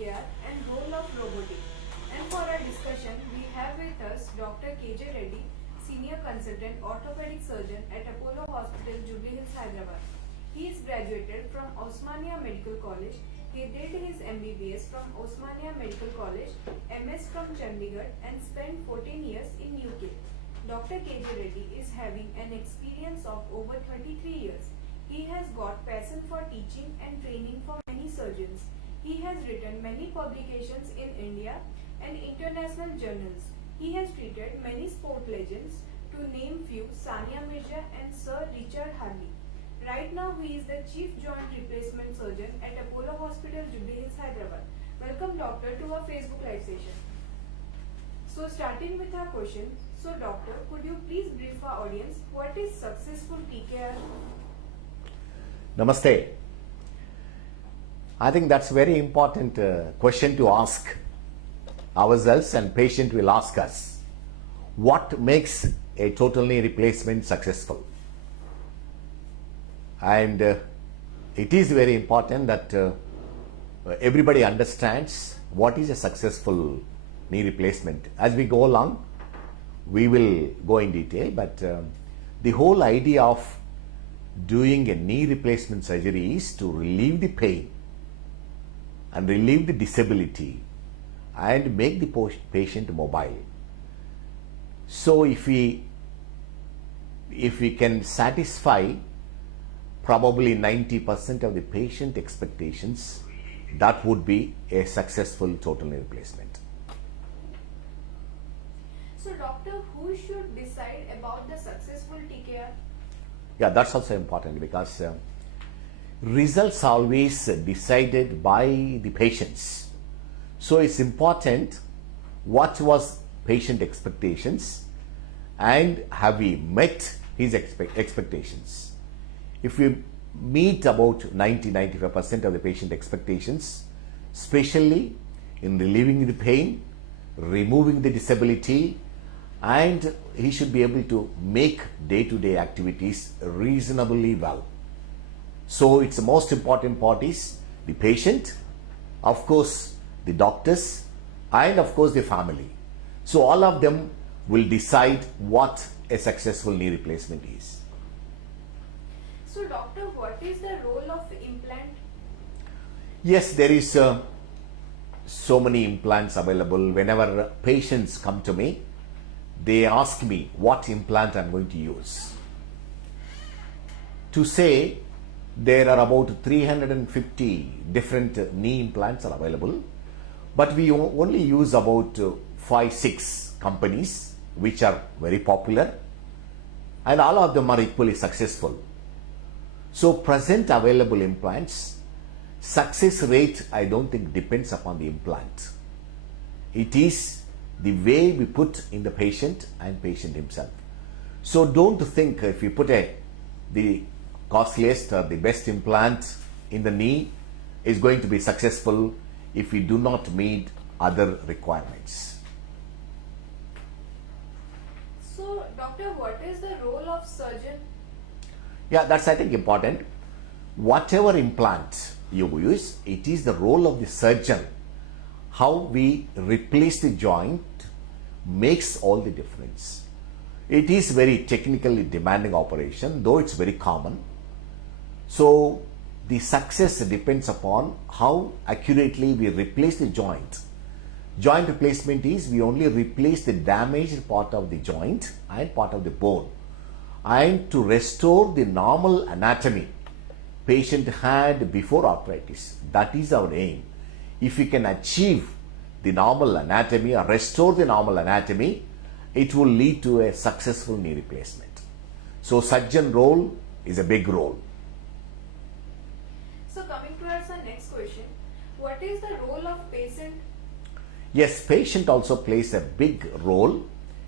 TKR and role of robotic. And for our discussion, we have with us Dr. KJ Reddy, Senior Consultant Orthopedic Surgeon at Apollo Hospital, Jubilee, Hyderabad. He is graduated from Osmania Medical College. He did his MBBS from Osmania Medical College, MS from Chandigarh and spent 14 years in UK. Dr. KJ Reddy is having an experience of over 33 years. He has got passion for teaching and training for many surgeons. He has written many publications in India and international journals. He has treated many sport legends, to name few, Sania Mirza and Sir Richard Harley. Right now, he is the Chief Joint Replacement Surgeon at Apollo Hospital, Jubilee, Hyderabad. Welcome, Doctor, to our Facebook Live session. So, starting with our question. So, Doctor, could you please brief our audience what is successful TKR? Namaste. I think that's a very important question to ask ourselves, and patient will ask us. What makes a total knee replacement successful? And it is very important that everybody understands what is a successful knee replacement. As we go along, we will go in detail, but the whole idea of doing a knee replacement surgery is to relieve the pain and relieve the disability and make the patient mobile. So if we can satisfy probably 90% of the patient expectations, that would be a successful total knee replacement. So, Doctor, who should decide about the successful TKR? Yeah, that's also important because results are always decided by the patients. So it's important what was patient expectations and have we met his expectations. If we meet about 90-95% of the patient expectations, especially in relieving the pain, removing the disability, and he should be able to make day-to-day activities reasonably well. So it's the most important part is the patient, of course the doctors, and of course the family. So all of them will decide what a successful knee replacement is. So, Doctor, what is the role of implant? Yes, there is so many implants available. Whenever patients come to me, they ask me what implant I'm going to use. To say there are about 350 different knee implants are available, but we only use about 5-6 companies which are very popular, and all of them are equally successful. So present available implants, success rate I don't think depends upon the implant. It is the way we put in the patient and patient himself. So don't think if you put the costliest or the best implant in the knee is going to be successful if we do not meet other requirements. So, Doctor, what is the role of surgeon? Yeah, that's I think important. Whatever implant you use, it is the role of the surgeon. How we replace the joint makes all the difference. It is very technically demanding operation, though it's very common. So the success depends upon how accurately we replace the joint. Joint replacement is we only replace the damaged part of the joint and part of the bone, and to restore the normal anatomy patient had before arthritis. That is our aim. If we can achieve the normal anatomy or restore the normal anatomy, it will lead to a successful knee replacement. So surgeon role is a big role. So coming towards our next question, what is the role of patient? Yes, patient also plays a big role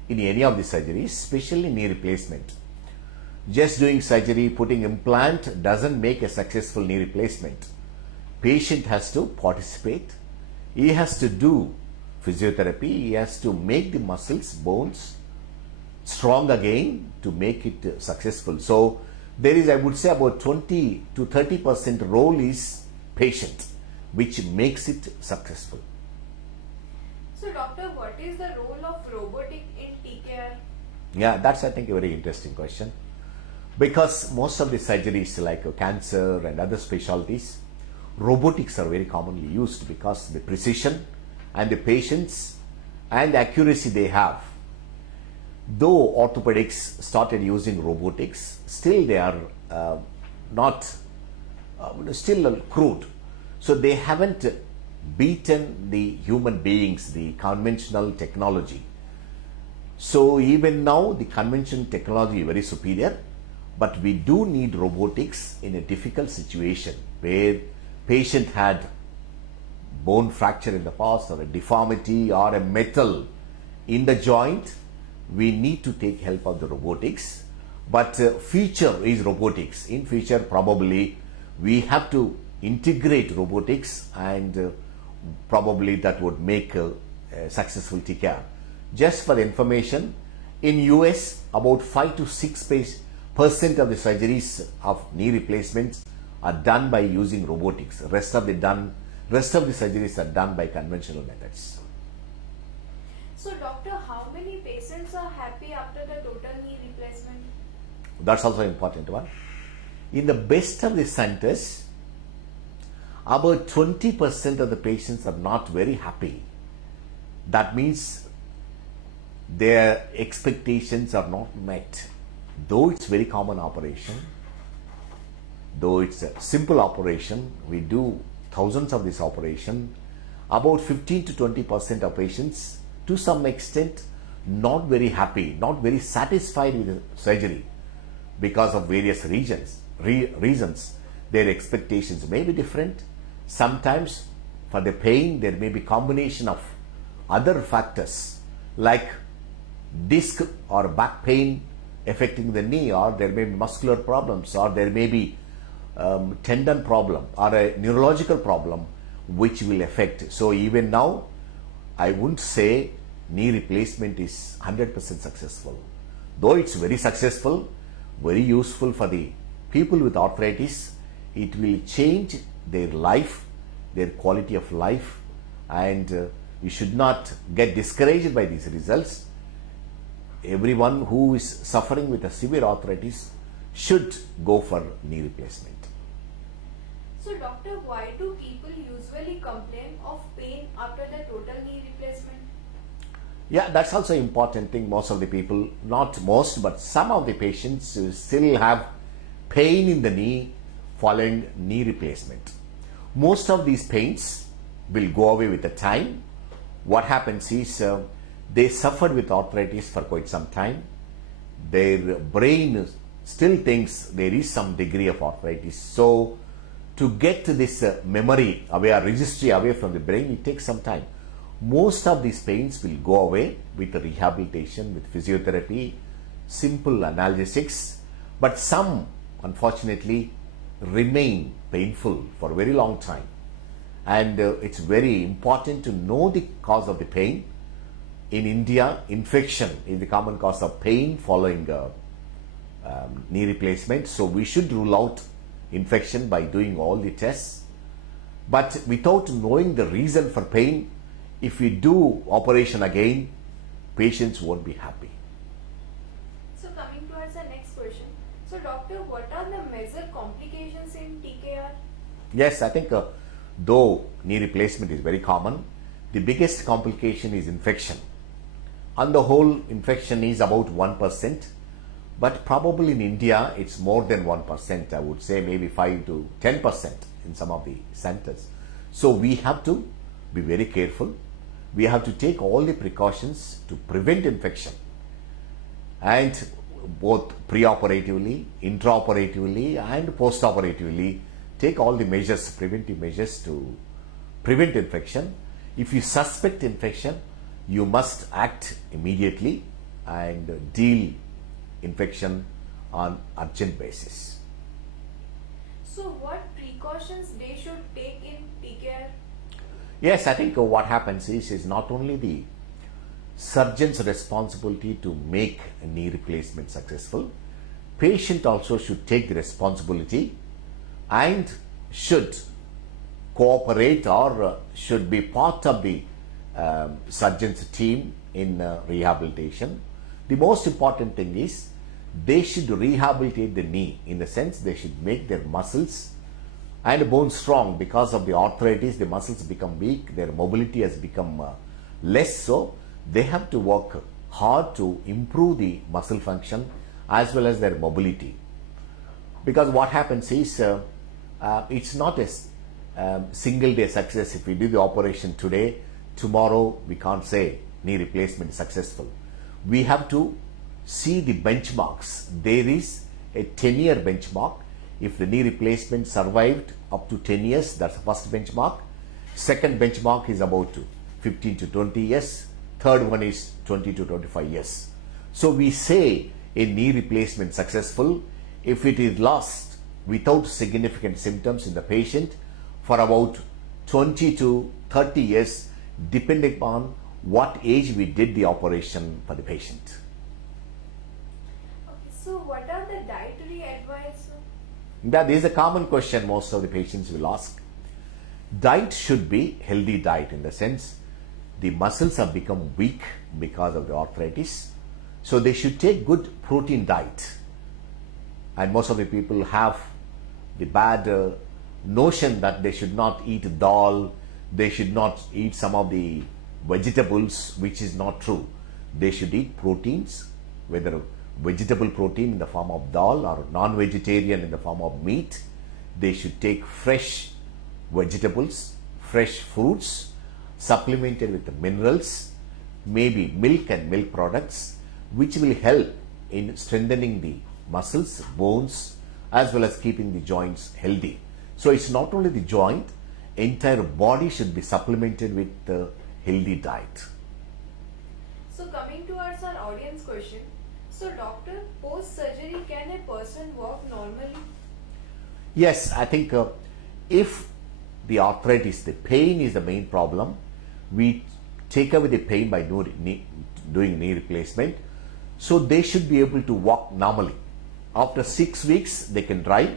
in any of the surgeries, especially knee replacement. Just doing surgery, putting implant doesn't make a successful knee replacement. Patient has to participate. He has to do physiotherapy. He has to make the muscles, bones strong again to make it successful. So there is, I would say, about 20 to 30% role is patient. which makes it successful. So doctor, what is the role of robotic in TKR? Yeah, that's I think a very interesting question, because most of the surgeries like cancer and other specialties, robotics are very commonly used because the precision and the patience and the accuracy they have. Though orthopedics started using robotics, still they are not still crude. So they haven't beaten the human beings, the conventional technology. So even now the conventional technology is very superior, but we do need robotics in a difficult situation where patient had bone fracture in the past or a deformity or a metal in the joint. We need to take help of the robotics, but future is robotics. In future probably we have to integrate robotics, and probably that would make a successful TKR. Just for information, in US about 5 to 6% of the surgeries of knee replacements are done by using robotics. Rest of the surgeries are done by conventional methods. So doctor, how many patients are happy after the total knee replacement? That's also an important one. In the best of the centers, about 20% of the patients are not very happy. That means their expectations are not met. Though it's very common operation, though it's a simple operation, we do thousands of this operation, about 15 to 20% of patients to some extent not very happy, not very satisfied with the surgery because of various reasons. Their expectations may be different. Sometimes for the pain there may be combination of other factors like disc or back pain affecting the knee, or there may be muscular problems, or there may be tendon problem or a neurological problem which will affect. So even now I wouldn't say knee replacement is 100% successful. Though it's very successful, very useful for the people with arthritis, it will change their life, their quality of life, and you should not get discouraged by these results. Everyone who is suffering with a severe arthritis should go for knee replacement. So doctor, why do people usually complain of pain after the total knee replacement? Yeah, that's also an important thing. Most of the people, not most, but some of the patients still have pain in the knee following knee replacement. Most of these pains will go away with the time. What happens is they suffered with arthritis for quite some time. Their brain still thinks there is some degree of arthritis. So to get this memory away or registry away from the brain, it takes some time. Most of these pains will go away with rehabilitation, with physiotherapy, simple analgesics, but some unfortunately remain painful for a very long time. And it's very important to know the cause of the pain. In India, infection is the common cause of pain following knee replacement. So we should rule out infection by doing all the tests. But without knowing the reason for pain, if we do operation again, patients won't be happy. So coming towards the next question. So doctor, what are the major complications in TKR? Yes, I think though knee replacement is very common, the biggest complication is infection. On the whole, infection is about 1%, but probably in India it's more than 1%. I would say maybe 5 to 10% in some of the centers. So we have to be very careful. We have to take all the precautions to prevent infection, and both pre-operatively, intraoperatively and post-operatively take all the measures, preventive measures to prevent infection. If you suspect infection, you must act immediately and deal infection on urgent basis. So what precautions they should take in TKR? Yes, I think what happens is not only the surgeon's responsibility to make a knee replacement successful, patient also should take the responsibility and should cooperate or should be part of the surgeon's team in rehabilitation. The most important thing is they should rehabilitate the knee, in the sense they should make their muscles and bones strong. Because of the arthritis, the muscles become weak, their mobility has become less, so they have to work hard to improve the muscle function as well as their mobility. Because what happens is it's not a single day success. If we do the operation today, tomorrow we can't say knee replacement is successful. We have to see the benchmarks. There is a 10-year benchmark. If the knee replacement survived up to 10 years, that's the first benchmark. Second benchmark is about 15 to 20 years. Third one is 20 to 25 years. So we say a knee replacement successful if it is lost without significant symptoms in the patient for about 20 to 30 years, depending upon what age we did the operation for the patient. Okay, so what are the dietary advice? That is a common question most of the patients will ask. Diet should be healthy diet, in the sense the muscles have become weak because of the arthritis. So they should take good protein diet. And most of the people have the bad notion that they should not eat dal, they should not eat some of the vegetables, which is not true. They should eat proteins, whether vegetable protein in the form of dal or non-vegetarian in the form of meat. They should take fresh vegetables, fresh fruits, supplemented with minerals, maybe milk and milk products, which will help in strengthening the muscles, bones, as well as keeping the joints healthy. So it's not only the joint, entire body should be supplemented with a healthy diet. So coming towards our audience question, so doctor, post-surgery, can a person walk normally? Yes, I think if the arthritis, the pain is the main problem, we take away the pain by doing knee replacement. So they should be able to walk normally. After 6 weeks, they can drive.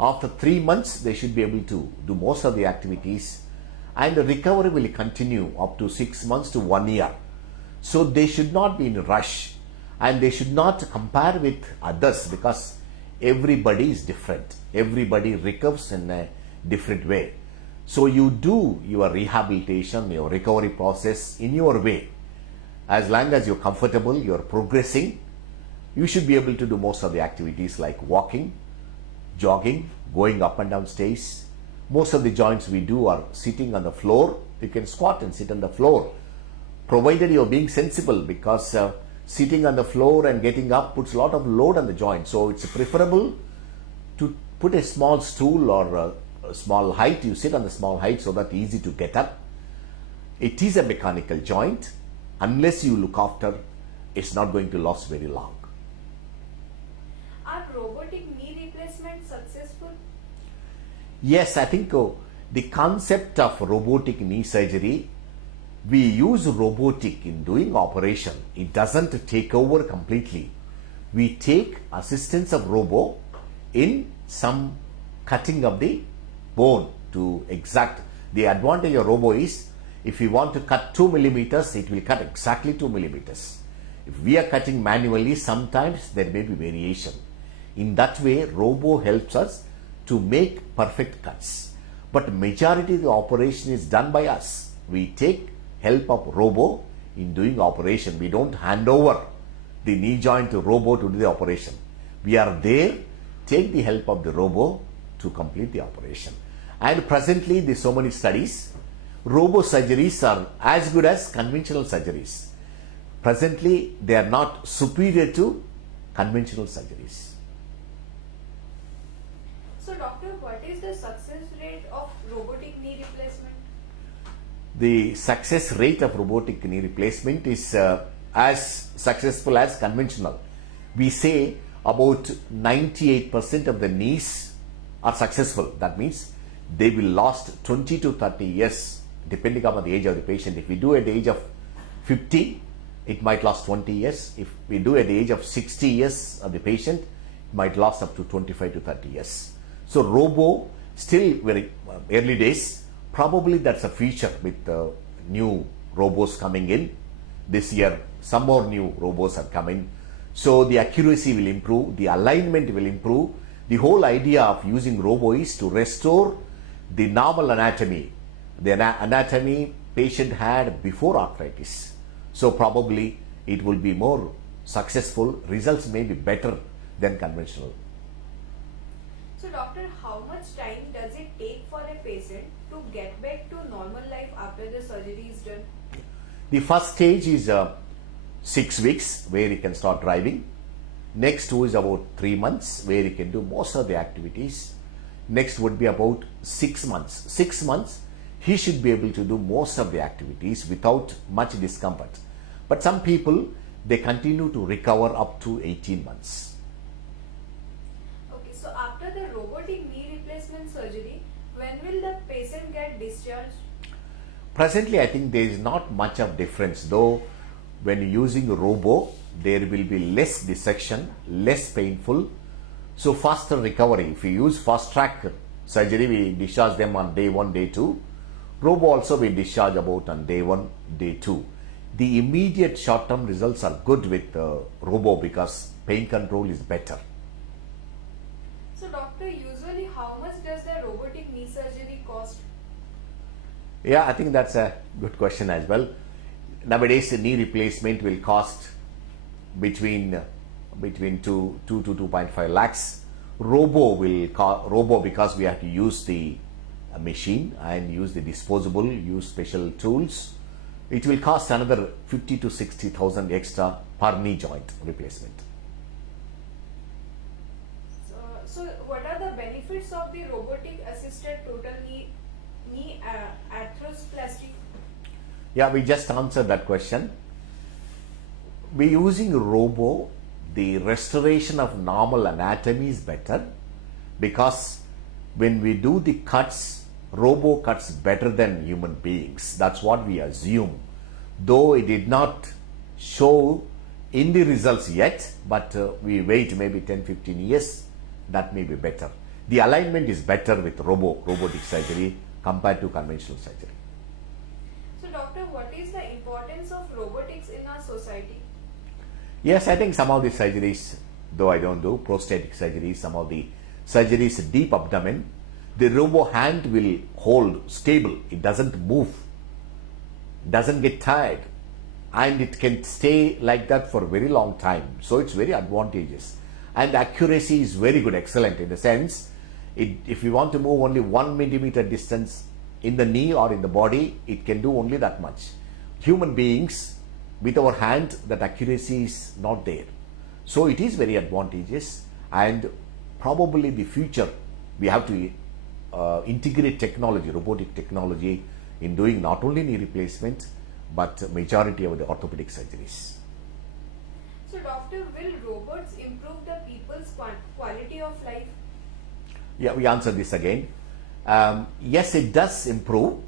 After 3 months, they should be able to do most of the activities. And the recovery will continue up to 6 months to 1 year. So they should not be in a rush. And they should not compare with others, because everybody is different. Everybody recovers in a different way. So you do your rehabilitation, your recovery process in your way. As long as you're comfortable, you're progressing, you should be able to do most of the activities like walking, jogging, going up and down stairs. Most of the joints we do are sitting on the floor. You can squat and sit on the floor, provided you're being sensible, because sitting on the floor and getting up puts a lot of load on the joint. So it's preferable to put a small stool or a small height. You sit on the small height so that easy to get up. It is a mechanical joint. Unless you look after, it's not going to last very long. Are robotic knee replacement successful? Yes, I think the concept of robotic knee surgery, we use robotic in doing operation. It doesn't take over completely. We take assistance of robo in some cutting of the bone to exact. The advantage of robo is, if we want to cut 2 millimeters, it will cut exactly 2 millimeters. If we are cutting manually, sometimes there may be variation. In that way, robo helps us to make perfect cuts. But majority of the operation is done by us. We take help of robo in doing operation. We don't hand over the knee joint to robo to do the operation. We are there, take the help of the robo to complete the operation. And presently, there are so many studies. Robo surgeries are as good as conventional surgeries. Presently, they are not superior to conventional surgeries. So doctor, what is the success rate of robotic knee replacement? The success rate of robotic knee replacement is as successful as conventional. We say about 98% of the knees are successful. That means they will last 20 to 30 years depending upon the age of the patient. If we do at the age of 50, it might last 20 years. If we do at the age of 60 years of the patient, it might last up to 25 to 30 years. So robo, still very early days, Probably that's a feature with the new robots coming in. This year, some more new robots are coming. So the accuracy will improve, the alignment will improve. The whole idea of using robo is to restore the normal anatomy, the anatomy patient had before arthritis. So probably it will be more successful, results may be better than conventional. So doctor, how much time does it take for a patient to get back to normal life after the surgery is done? The first stage is 6 weeks where he can start driving. Next two is about 3 months where he can do most of the activities. Next would be about 6 months. 6 months he should be able to do most of the activities without much discomfort. But some people, they continue to recover up to 18 months. Okay, so after the robotic knee replacement surgery, when will the patient get discharged? Presently, I think there is not much of difference, though when using a robo, there will be less dissection, less painful, so faster recovery. If we use fast track surgery, we discharge them on day 1, day 2. Robo also we discharge about on day 1, day 2. The immediate short-term results are good with robo because pain control is better. So doctor, usually how much does the robotic knee surgery cost? Yeah, I think that's a good question as well. Nowadays, the knee replacement will cost between 2 to 2.5 lakhs. Robo because we have to use the machine and use the disposable, use special tools. It will cost another 50 to 60,000 extra per knee joint replacement. So what are the benefits of the robotic assisted total knee arthroscopy? Yeah, we just answered that question. We using robo, the restoration of normal anatomy is better because when we do the cuts, robo cuts better than human beings. That's what we assume. Though it did not show in the results yet, but we wait maybe 10-15 years, that may be better. The alignment is better with robotic surgery compared to conventional surgery. So doctor, what is the importance of robotics in our society? Yes, I think some of the surgeries, though I don't do prosthetic surgeries, some of the surgeries deep abdomen, the robo hand will hold stable. It doesn't move, doesn't get tired, and it can stay like that for a very long time. So it's very advantageous. And the accuracy is very good, excellent in the sense, if you want to move only 1 millimeter distance in the knee or in the body, it can do only that much. Human beings, with our hand, that accuracy is not there. So it is very advantageous, and probably the future, we have to integrate technology, robotic technology in doing not only knee replacement, but majority of the orthopedic surgeries. So doctor, will robots improve the people's quality of life? Yeah, we answer this again. Yes, it does improve.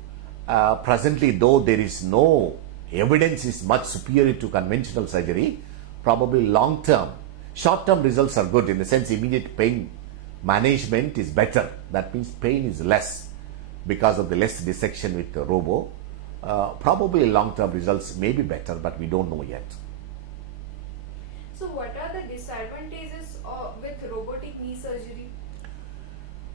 Presently, though there is no evidence is much superior to conventional surgery, probably long term. Short term results are good in the sense immediate pain management is better. That means pain is less because of the less dissection with the robo. Probably long term results may be better, but we don't know yet. So what are the disadvantages with robotic knee surgery?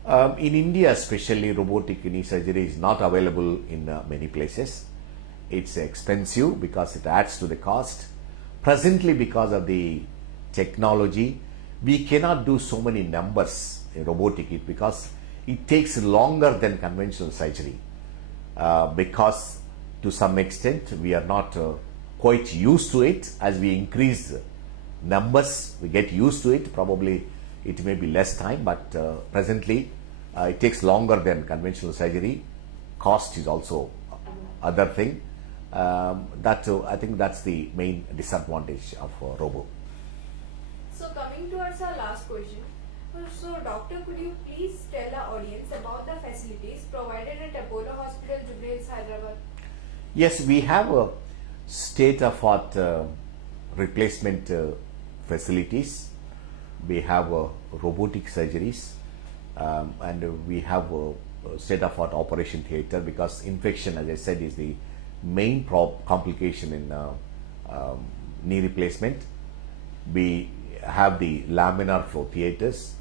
In India especially, robotic knee surgery is not available in many places. It's expensive because it adds to the cost. Presently, because of the technology, we cannot do so many numbers in robotic because it takes longer than conventional surgery. Because to some extent we are not quite used to it. As we increase numbers, we get used to it. Probably it may be less time, but presently it takes longer than conventional surgery. Cost is also other thing. I think that's the main disadvantage of robo. So coming towards our last question. So doctor, could you please tell our audience about the facilities provided at Apollo Hospital, Jubilee, Hyderabad? Yes, we have a state-of-art replacement facilities. We have robotic surgeries, and we have state-of-art operation theater, because infection, as I said, is the main complication in knee replacement. We have the laminar flow theaters.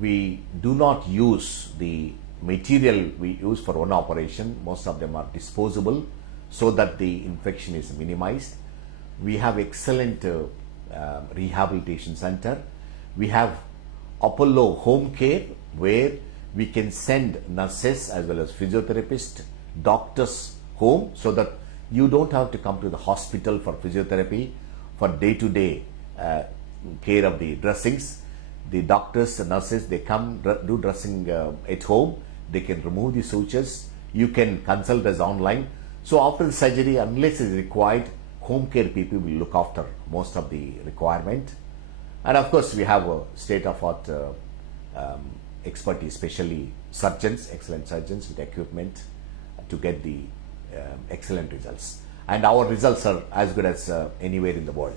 We do not use the material we use for one operation. Most of them are disposable so that the infection is minimized. We have excellent rehabilitation center. We have Apollo home care, where we can send nurses as well as physiotherapists, doctors home, so that you don't have to come to the hospital for physiotherapy for day-to-day care of the dressings. The doctors and nurses, they come do dressing at home. They can remove the sutures. You can consult us online. So after the surgery, unless it is required, home care people will look after most of the requirement. And of course, we have a state-of-art expertise, especially surgeons, excellent surgeons with equipment to get the excellent results. And our results are as good as anywhere in the world.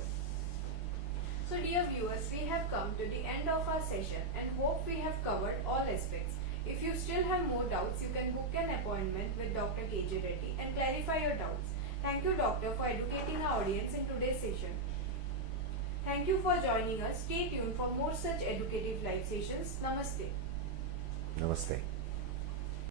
So dear viewers, we have come to the end of our session and hope we have covered all aspects. If you still have more doubts, you can book an appointment with Dr. KJ Reddy and clarify your doubts. Thank you, Doctor, for educating our audience in today's session. Thank you for joining us. Stay tuned for more such educative live sessions. Namaste. Namaste.